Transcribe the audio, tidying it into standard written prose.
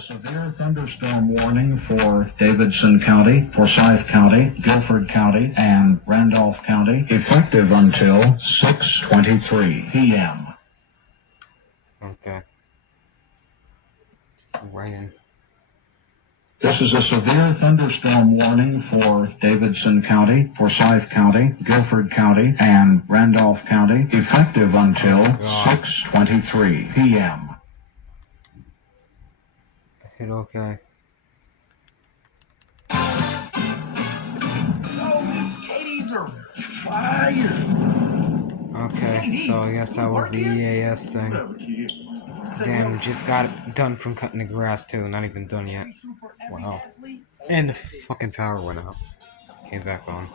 a severe thunderstorm warning for Davidson County, Forsyth County, Guilford County, and Randolph County, effective until 6:23 p.m. Okay. It's raining. This is a severe thunderstorm warning for Davidson County, Forsyth County, Guilford County, and Randolph County, effective until 6:23 p.m. Hit okay. Oh, these Katie's are fire. Okay, so I guess that was the EAS thing. Damn, just got it done from cutting the grass too, not even done yet. Wow. And the fucking power went out. Came back on.